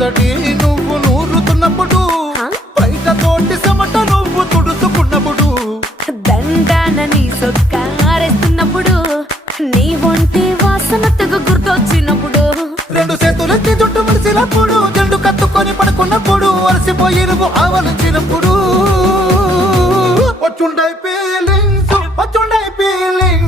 పచ్చడి నువ్వు నూరుతున్నప్పుడు, బయట తోటి చెమట నువ్వు తుడుచుకున్నప్పుడు, దండాన నీ సొక్కారేస్తున్నప్పుడు, నీ ఒంటి వాసనతకు గుర్తొచ్చినప్పుడు, రెండు చేతులెత్తి జుట్టు ముడిసినప్పుడు, జండు కత్తుకొని పడుకున్నప్పుడు, అలసిపోయి నువ్వు ఆవలించినప్పుడు వచ్చుండై